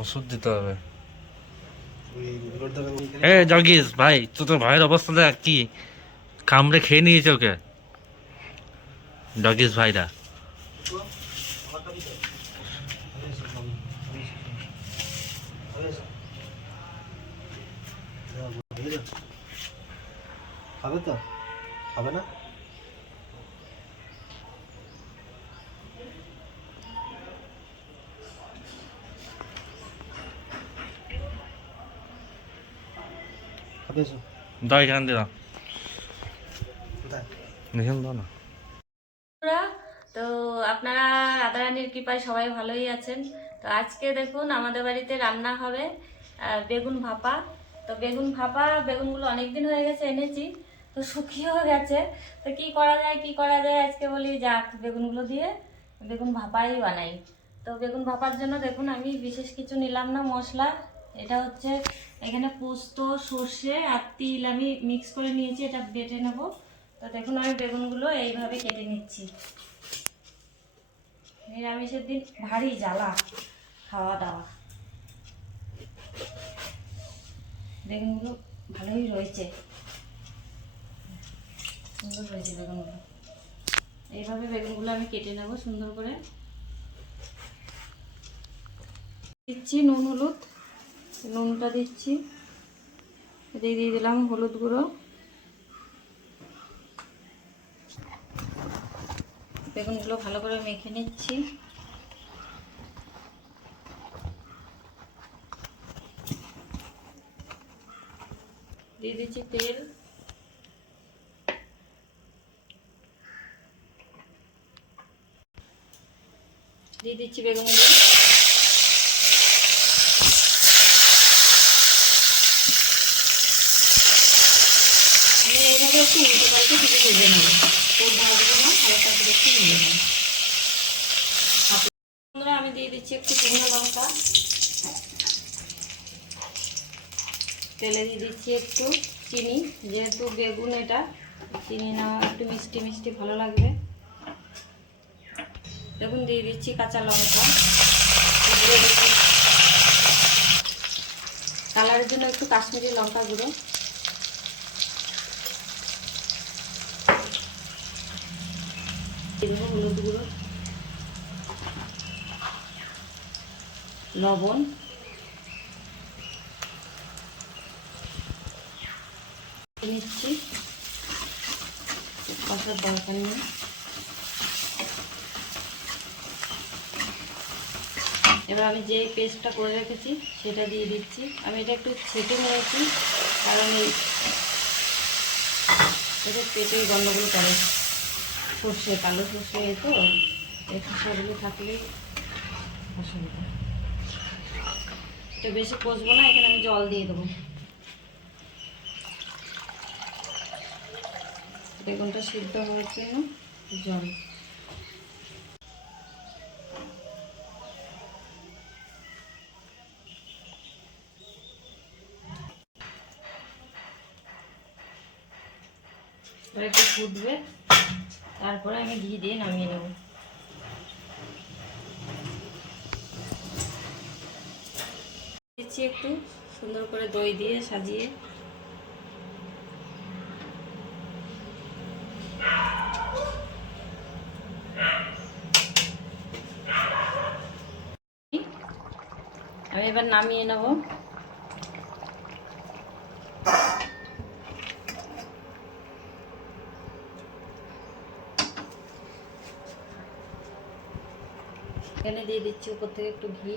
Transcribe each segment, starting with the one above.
ওষুধ দিতে হবে। জগিস ভাই, তোর ভাইয়ের অবস্থা দেখ, কি কামড়ে খেয়ে নিয়েছে ওকে জগিস ভাইরা। খাবে তো? খাবে না? খাবে এসো। দাও এখান দিয়ে দাও। এখানে দাও না। তো আপনারা রাধারানীর কৃপায় সবাই ভালোই আছেন। তো আজকে দেখুন আমাদের বাড়িতে রান্না হবে বেগুন ভাপা। তো বেগুন ভাপা, বেগুনগুলো অনেকদিন হয়ে গেছে এনেছি, তো শুকিয়েও গেছে। তো কি করা যায় আজকে বলি যাক বেগুনগুলো দিয়ে বেগুন ভাপাই বানাই। তো বেগুন ভাপার জন্য দেখুন আমি বিশেষ কিছু নিলাম না মশলা। এটা হচ্ছে এখানে পোস্ত, সর্ষে আর তিল আমি মিক্স করে নিয়েছি, এটা বেটে নেব। তো দেখুন আমি বেগুনগুলো এইভাবে কেটে নিচ্ছি। নিরামিষের দিন ভারী জ্বালা খাওয়া দাওয়া। বেগুনগুলো ভালোই রয়েছে, সুন্দর রয়েছে বেগুনগুলো। এইভাবে বেগুনগুলো আমি কেটে নেব সুন্দর করে। দিচ্ছি নুন হলুদ, নুনটা দিচ্ছি, দিয়ে দিলাম হলুদ গুঁড়ো। বেগুনগুলো ভালো করে মেখে নিচ্ছি। দিয়ে দিচ্ছি তেল, দিয়ে দিচ্ছি বেগুনগুলো। আমি এইভাবে একটু উল্টো পাল্টে কিছু ভেজে নেবো, খুব ভাজবো না, হালকা করে একটু ভেজে নেবো। আমি দিয়ে দিচ্ছি একটু শুকনো লঙ্কা, তেলে দিয়ে দিচ্ছি একটু চিনি, যেহেতু বেগুন এটা চিনি না একটু মিষ্টি মিষ্টি ভালো লাগবে। দেখুন দিয়ে দিচ্ছি কাঁচা লঙ্কা, কালারের জন্য একটু কাশ্মীরি লঙ্কা গুঁড়ো, হলুদ গুঁড়ো, লবণ, নিচ্ছি মশলার দরকার নেই। এবার আমি যে পেস্টটা করে রেখেছি সেটা দিয়ে দিচ্ছি। আমি এটা একটু ছেঁটে নিয়েছি, কারণ এটা পেটেই গন্ডগোল করে। সর্ষে, কালো সর্ষে তো এই খোসাগুলো থাকলে অসুবিধা। এটা বেশি কষবো না, এখানে আমি জল দিয়ে দেবো। বেগুনটা সিদ্ধ হওয়ার জন্য জল। একটু ফুটবে, তারপরে আমি ঘি দিয়ে নামিয়ে নেব। দিচ্ছি একটু সুন্দর করে দই দিয়ে সাজিয়ে। আমি এবার নামিয়ে নেব। এখানে দিয়ে দিচ্ছি উপর থেকে একটু ঘি।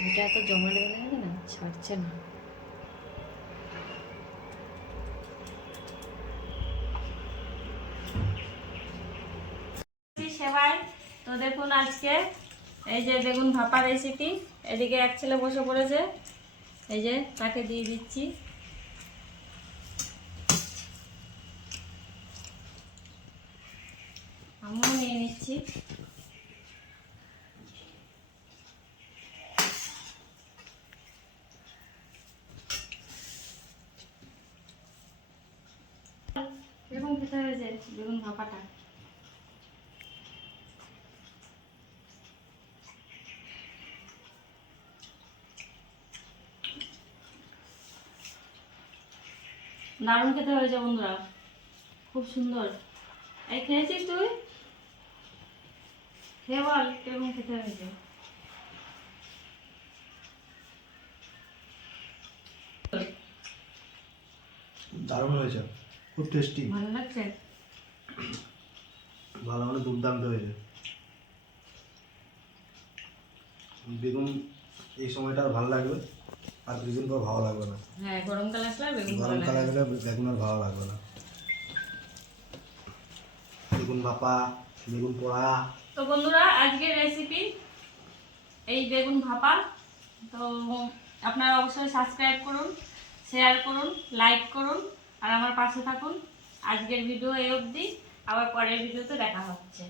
ঘিটা এত জমা লেগে গেছে না, ছাড়ছে না। সেবাই তো দেখুন আজকে এই যে বেগুন ভাপা রেসিপি, এদিকে এক ছেলে বসে পড়েছে, এই যে তাকে দিয়ে দিচ্ছি। আমিও নিয়ে নিচ্ছি। খেতে হয়েছে বেগুন ভাপাটা। দারুণ খেতে হয়েছে বন্ধুরা, খুব সুন্দর। এই খেয়েছিস তুই? খেয়ে বল কেমন খেতে হয়েছে। দারুণ হয়েছে, খুব টেস্টি, ভালো লাগছে? ভালো মানে দুর্দান্ত হয়েছে। বেগুন এই সময়টা আর ভালো লাগবে, আর বেগুন পর ভালো লাগবে না। হ্যাঁ, গরমকালে আসলে বেগুন ভালো গরমকালে লাগে। গেলে বেগুন আর ভালো লাগবে না। বেগুন ভাপা, বেগুন পোড়া। তো বন্ধুরা আজকের রেসিপি এই বেগুন ভাপা। তো আপনারা অবশ্যই সাবস্ক্রাইব করুন, শেয়ার করুন, লাইক করুন, আর আমার পাশে থাকুন। আজকের ভিডিও এই অবধি, আবার পরের ভিডিওতে দেখা হচ্ছে।